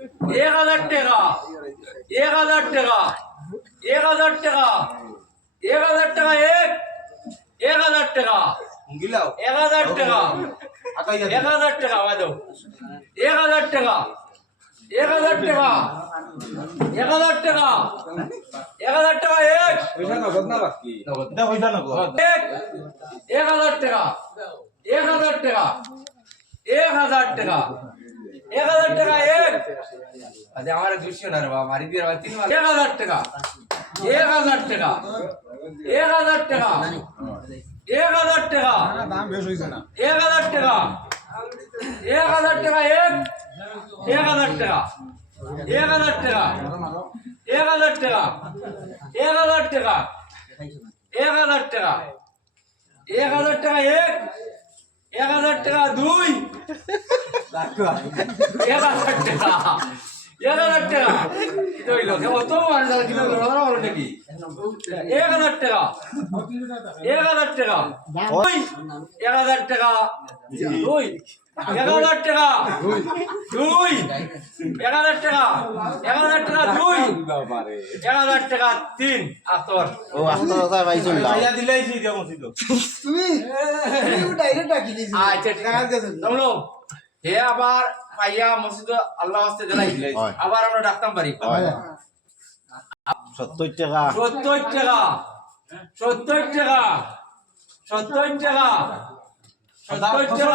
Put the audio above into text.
1000 টাকা 1000 টাকা 1000 টাকা 1000 টাকা 1000 টাকা 1000 টাকা 1000 টাকা বাদো 1000 টাকা 1000 টাকা 1000 টাকা 1000 টাকা এক পয়সা নগদ না বাকি এটা পয়সা নগদ 1000 টাকা 1000 টাকা 1000 টাকা 1000 টাকা এক আরে আমার দুশো না রে বাবা মারি দিয়ে বাবা 1000 টাকা 1000 টাকা 1000 টাকা 1000 টাকা দাম বেশ হইছে না 1000 টাকা 1000 টাকা এক 1000 টাকা 1000 টাকা 1000 টাকা 1000 টাকা 1000 টাকা 1000 টাকা এক 1000 টাকা দুই 1000 টাকা 1000 টাকা তো হইলো কত মানুষ কিলো রোজা হলো নাকি 1000 টাকা 1000 টাকা দুই 1000 টাকা দুই 1000 টাকা দুই 1000 টাকা 1000 টাকা দুই 1000 টাকা তিন আতর ও আস্তে আস্তে পাইছুন না ভাইয়া দিলাইছি যে মসজিদ তুমি ডাইরেক্ট ডাকি দিছি আচ্ছা ঠিক আছে তোমরা হে আবার পাইয়া মসজিদ আল্লাহ ওয়াস্তে দিলাই হয়। আবার আমরা ডাকতাম পারি 70 টাকা 70 টাকা 70 টাকা 70 টাকা 70 টাকা